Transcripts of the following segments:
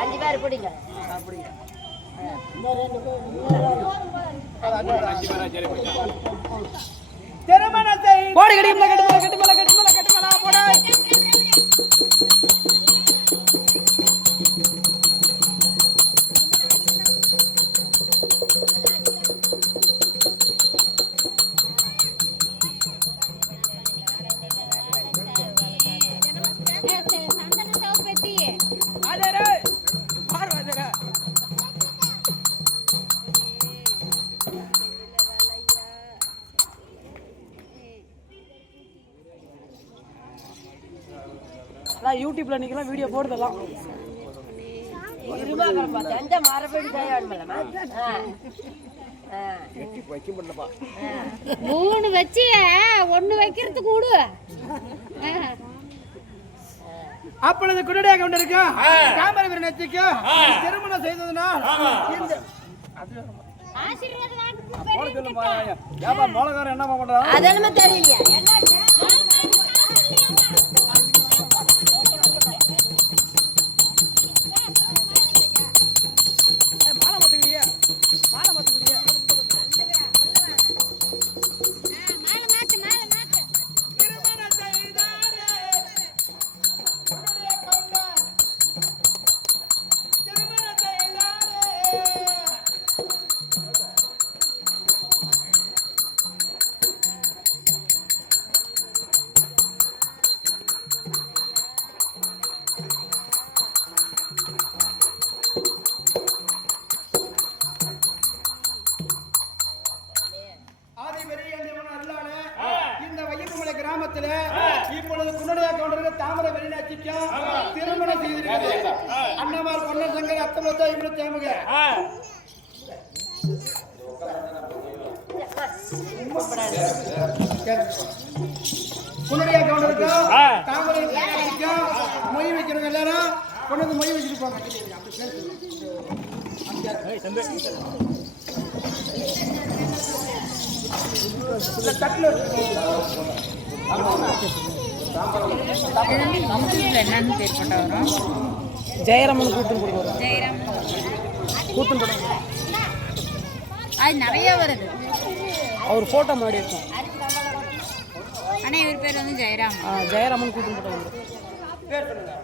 அஞ்சு பேர் பிடிங்க. திருமணத்தை போடு கட்டி மேல கட்டி மேல போட நான் யூடியூப்ல இன்னைக்கு வீடியோ போடுதெல்லாம் மூணு வச்சு ஒன்னு வைக்கிறது கூடு அப்பொழுது குடடையாக கொண்டிருக்க தாமரவீர நட்சிக்கு திருமணம் செய்ததுனால் அதெல்லாம் தெரியலையா. கிராமத்துல இப்பொழுது குன்னடைய கவுண்டருக்கு தாமரை வெளிநாட்சிக்கும் திருமணம் செய்திருக்கிறது. அண்ணமார் பொன்ன சங்கர் அத்தமத்த இப்படி தேமுக. குன்னடைய கவுண்டருக்கு தாமரை வெளிநாட்சிக்கும் மொழி வைக்கிறவங்க எல்லாரும் கொண்டு மொழி மொய் வச்சுட்டு தட்டில் என்னன்னு பேர் போட்டா வரும் ஜெயராமன் கூட்டம் கொடுக்குறோம் ஜெயராம் கூட்டம் போடுவோம் அது நிறைய வருது. அவர் ஃபோட்டோ முன்னாடி இருக்கும். ஆனா இவர் பேர் வந்து ஜெயராம் ஆ, ஜெயராமன் கூட்டம் போட்டவர் பேர் சொல்லுங்க.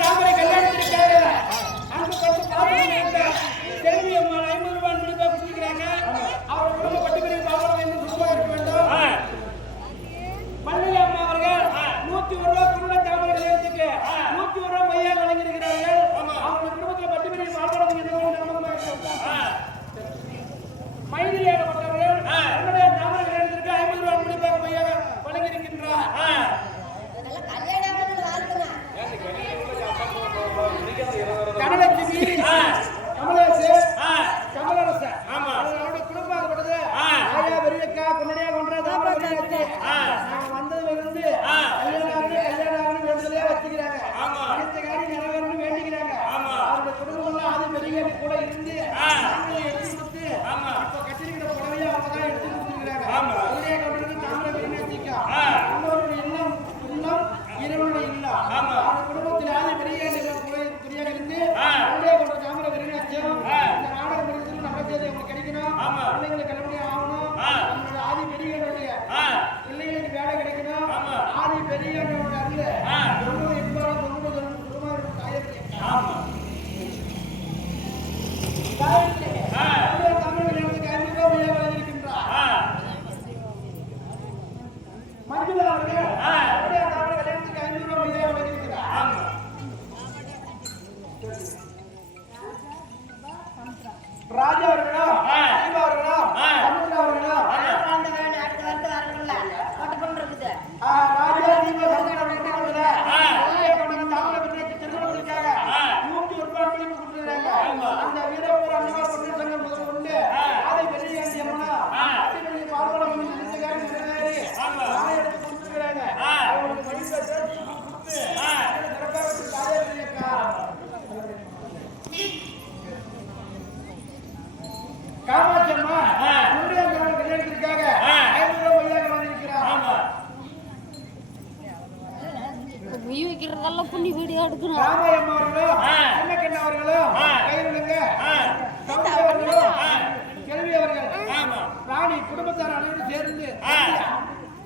தாமரை கல்யாணத்திற்காக அங்கு பத்து பாத்திரம் செல்வி அம்மா ஐம்பது ரூபாய் முடிப்பா கொடுத்துருக்காங்க அவர் குடும்ப பட்டுப்படி பாத்திரம் என்று சுத்தமாக இருக்க வேண்டும் மல்லிகை அம்மா அவர்கள் நூத்தி ஒரு ரூபாய் குடும்ப தாமரை கல்யாணத்துக்கு நூத்தி ஒரு ரூபாய் மையாக வழங்கியிருக்கிறார்கள் அவருடைய குடும்பத்தில் பட்டுப்படி பாத்திரம் மைதிரியாகப்பட்டவர்கள் என்னுடைய தாமரை கல்யாணத்திற்கு ஐம்பது ரூபாய் முடிப்பாக மையாக வழங்கியிருக்கின்றார் தனலட்சுமி கமலேசு கமலரசன் அவரோட குடும்பமாகப்பட்டது ஆயா பெரியக்கா கொண்டடியா கொன்ற தாமரை கல்யாணத்து நாங்க வந்ததுல இருந்து கல்யாணம் ஆகணும் கல்யாணம் ஆகணும் வேண்டுதலே வச்சுக்கிறாங்க அடுத்த காரியம் நிறைவேறணும் வேண்டிக்கிறாங்க அவருடைய குடும்பம் எல்லாம் அது பெரிய கூட இருந்து நாங்களே எடுத்து கொடுத்து இப்ப கட்டிருக்கிற புடவையை அவங்க தான் எடுத்து கொடுத்துருக்காங்க கொண்டடியா கொண்டது தாமரை கல்யாணத்திக்கா நம்மளுடைய இல்லம் இல்லம் இறைவனுடைய இல்லம் அந்த குடும்பத்தில் ஆதி பெரிய துறையாக இருந்து கொண்டே கொண்ட தாமரை கல்யாணம் இந்த நாடக முடிஞ்சது நல்ல தேதி உங்களுக்கு பிள்ளைங்களுக்கு நல்லபடியா ஆகணும்? நம்மளோட ஆதி பெரியவனுடைய பிள்ளைங்களுக்கு வேலை கிடைக்கணும். ஆதி அருள் தொண்ணூறு இன்பம் தொண்ணூறு தொண்ணூறு சுகமா இருக்கும் தாயத்திலே தமிழ் ரூபாய் மையம் வழங்கியிருக்கின்றார் மஞ்சுளா அவர்கள் தமிழ் கல்யாணத்துக்கு ஐநூறு ரூபாய் வழங்கியிருக்கிறார் ராஜா அவர்களா தீபா அவர்களா சமுத்திரா அவர்களா அடுத்த வருஷம் வரணும்ல போட்டு பண்ணுறது ஆ, ராஜா தீபா சமுத்திரா அவர்களா உள்ளே கொண்டு வந்து தாமரை பெண்ணுக்கு திருமணத்திற்காக நூற்றி ஒரு ரூபாய் பிடிப்பு கொடுத்திருக்காங்க. அந்த வீரபுர அன்னவார் பட்டு சங்கம் முதல் கொண்டு ஆதி பெரியகாந்தி அம்மனா அத்திமணி பால்குளம் வந்து நிறுத்துக்காக நிறைவேறி நாளை எடுத்து கொடுத்திருக்கிறாங்க. அவங்களுக்கு வழிபட சேர்த்து கொடுத்து சிறப்பாக வச்சு தாயே பெரியக்கா. காமாட்சி அம்மா முருகன் கல்யாணத்திற்காக ஐநூறு ரூபாய் மையாக வழங்கியிருக்கிறார் மொய் வைக்கிறதெல்லாம் புண்ணி வீடியோ எடுக்கணும் ராமாயம்மா அவர்களும் சின்னக்கண்ணா அவர்களும் கைவிடுங்க சவுந்தர அவர்களும் கேள்வி அவர்கள் ராணி குடும்பத்தார் அனைவரும் சேர்ந்து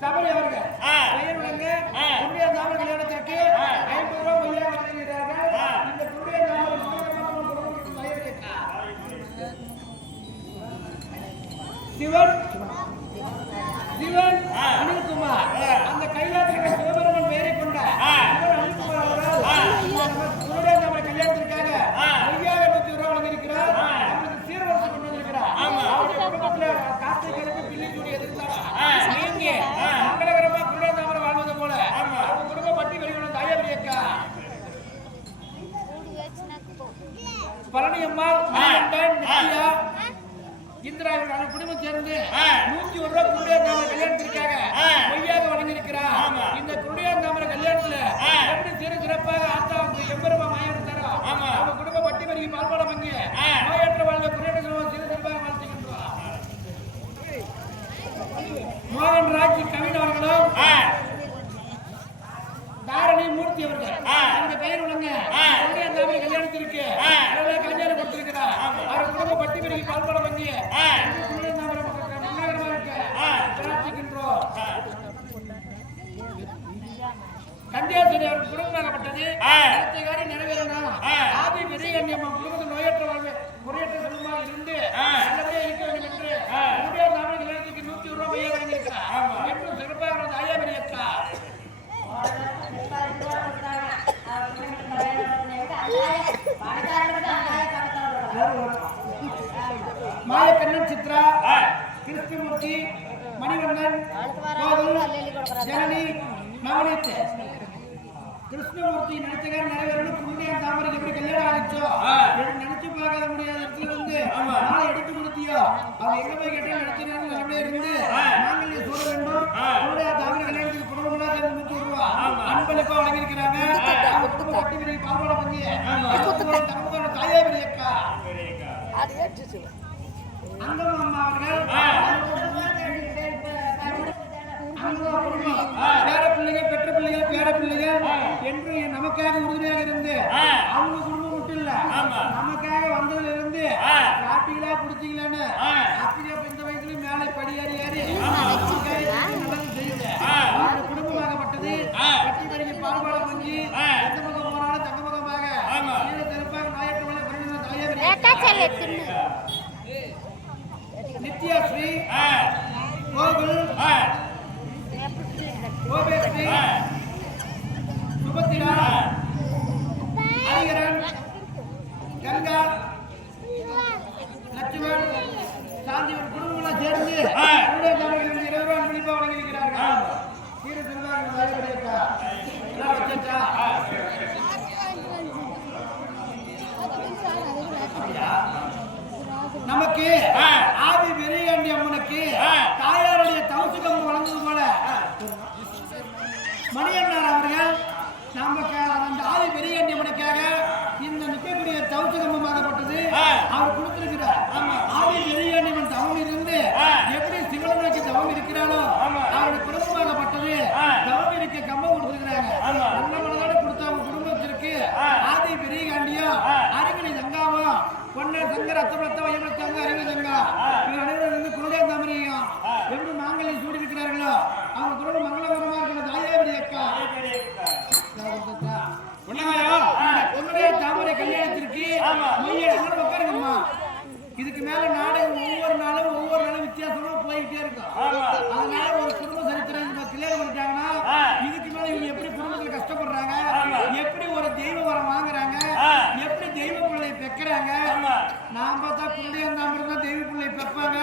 சபரி அவர்கள் கைவிடுங்க குண்டிய தாமரை கல்யாணத்திற்கு ஐம்பது ரூபாய் மையா வழங்குகிறார்கள் இந்த குடும்பத்திற்கு தயாரிக்க சிவன். சிவன் அனில்குமார் அந்த கைலாசத்தில் சிவபெருமன் பெயரை கொண்ட சிவன் அனில்குமார் அவர்கள் இந்த நம்ம குருடைய நம்ம கல்யாணத்திற்காக ஐயாயிரம் நூத்தி ரூபாய் வழங்கியிருக்கிறார் அவருக்கு சீர்வரிசை கொண்டு வந்திருக்கிறார் அவருடைய குடும்பத்துல கார்த்திகருக்கு பிள்ளை ஜோடி எதிர்த்தாங்க நீங்க மங்களகரமா குருடைய தாமரை வாழ்வது போல அவங்க குடும்ப பட்டி வெளியுள்ள தாயாரி அக்கா பழனி அம்மாள் மணிகண்டன் நித்யா இந்திரா இவர்கள் குடும்பம் சேர்ந்து நூத்தி ஒரு ரூபாய் குருடையாந்தாமரை கல்யாணத்திற்காக பொய்யாக வழங்கியிருக்கிறார் இந்த குருடையாந்தாமரை கல்யாணத்துல எப்படி சிறு சிறப்பாக ஆத்தாவுக்கு எவ்வளவு மாயம் தரா? அவங்க குடும்ப பட்டி வரைக்கு பால்பாடம் வங்கி நோயற்ற வாழ்ந்த குருடைய சிறு சிறப்பாக வாழ்த்துகின்றோம் மோகன் ராஜ் கவின் அவர்களும் தாரணி மூர்த்தி அவர்கள். இந்த பெயர் உள்ளங்க குருடைய தாமரை கல்யாணத்திற்கு அழகா கல்யாணம் கொடுத்திருக்கிறார் அவர் குடும்ப பட்டி பிரிவு பால்பாடம் வங்கி குருடைய தாமரை மங்களகரமா இருக்க பிரார்த்திக்கின்றோம் கண்டியாசரி அவர் குடும்பமாகப்பட்டது அடுத்த காரியம் நிறைவேறணும் ஆதி பெரியகண்டி அம்மா குடும்பத்தில் நோயற்ற வாழ்வு முறையற்ற செல்வமாக இருந்து நல்லபடியாக இருக்க வேண்டும் என்று குருடைய தாமரை கல்யாணத்துக்கு நூத்தி ஒரு ரூபாய் மையம் வழங்கியிருக்கிறார் என்று சிறப்பாக ஐயா பெரியக்கா மாயக்கண்ணன் சித்ரா கிருஷ்ணமூர்த்தி மணிவண்ணன் ஜனனி நவநீத் கிருஷ்ணமூர்த்தி நினைச்சகார நிறைவேறணும் புண்ணியம் தாமரைக்கு எப்படி கல்யாணம் ஆகிச்சோ நினைச்சு பார்க்காத முடியாத இடத்துல வந்து நாளை எடுத்து கொடுத்தியோ? அவ எங்க போய் கேட்டா நேரம் நல்லபடியா இருந்து நாங்கள் சொல்ல வேண்டும் புண்ணிய தாமரை கல்யாணத்துக்கு குடும்பம்லாம் சேர்ந்து நூத்தி ரூபா அன்பளிப்பா வழங்கியிருக்கிறாங்க. குடும்ப கட்டி விரை பால்வாட பங்கி தங்கமோட தாயே பெரியக்கா பேர பிள்ளைங்க பெற்ற பிள்ளைங்க பேர பிள்ளைங்க என்று நமக்காக உறுதுணையாக இருந்து அவங்க குடும்பம் மட்டும் இல்ல நமக்காக வந்ததுல இருந்து காப்பீங்களா குடிச்சீங்களான்னு அப்படியே இப்ப இந்த வயசுல மேலே படி ஏறி ஏறி நமக்காக நல்லது செய்யுது அவங்க குடும்பமாகப்பட்டது கட்டி வரைக்கும் பால்பாட பங்கி எந்த பக்கம் போனாலும் தங்க பக்கமாக கீழே தெருப்பாக நாயட்டு குடும்பங்களாம் என்னுடைய தலைவர்கள் இருபது ரூபாய் வழங்கியிருக்கிறார்கள் கீரை எல்லாம் வச்சாச்சா நமக்கு ஆதி பெரியாண்டி அம்மனுக்கு தாயாருடைய தவசுகம் வழங்குவது போல. மணியண்ணார் அவர்கள் நமக்கு அந்த ஆதி பெரியாண்டி அம்மனுக்காக இந்த நிற்கக்கூடிய மாறப்பட்டது அவர் கொடுத்திருக்கிறார். ஆதி ஆவி பொன்ன சங்கர் அத்தம் ரத்தம் அறிவு தங்கா இது அனைவரும் வந்து குலதேவ எப்படி மாங்கல்யம் சூடி இருக்கிறார்களோ அவங்க குடும்பம் மங்களகரமா இருக்கிற தாயாபதி அக்கா உன்னுடைய தாமரை கல்யாணத்திற்கு மையம் உட்காருங்கம்மா இதுக்கு மேல நாடகம் ஒவ்வொரு நாளும் ஒவ்வொரு நாளும் வித்தியாசமா போய்கிட்டே இருக்கும் அதனால ஒரு குடும்ப சரித்திரம் இந்த கல்யாணம் பண்ணிட்டாங்கன்னா இதுக்கு மேல இவங்க எப்படி குடும்பத்துல கஷ்டப்படுறாங்க எப்படி ஒரு தெய்வ வரம் வாங்குறாங்க எப்படி தெய்வ பிள்ளை பெக்கறாங்க நாம பார்த்தா குருடைய நாம தான் தெய்வ பிள்ளை பெப்பாங்க.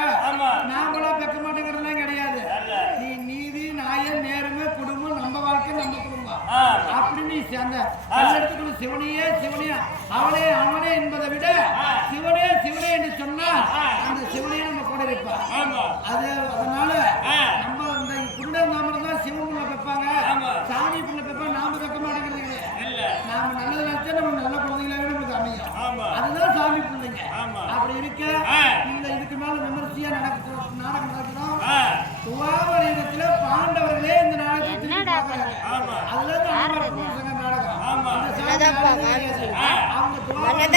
நாமளா பெக்க மாட்டேங்கிறதுலாம் கிடையாது. நீ நீதி நியாயம் நேர்மை குடும்பம் நம்ம வாழ்க்கை நம்ம குடும்பம். அப்படின்னு நீ கல்லெடுத்துக்கணும் சிவனையே சிவனையா. அவனே அவனே என்பதை விட சிவனே சிவனே என்று சொன்னா அந்த சிவனையே நம்ம கூட இருப்பான் அது அதனால நம்ம இந்த குருடைய நாமம் தான் சிவன் பிள்ளை பெப்பாங்க. சாமி பிள்ளை பெப்பாங்க நாம பெக்க மாட்டேங்கிறது நாம நல்லது நினைச்சா நம்ம நல்ல அதுதான் சாமி பிள்ளைங்க அப்படி இருக்க இந்த இதுக்கு மேல விமர்சையா நடக்குது. நாடகம் நடக்கிறோம் துவாபரீதத்துல பாண்டவர்களே இந்த நாடகத்தை திரும்பி பார்க்கறாங்க. அதுல இருந்து சங்க நாடகம்? அவங்க துவாபர-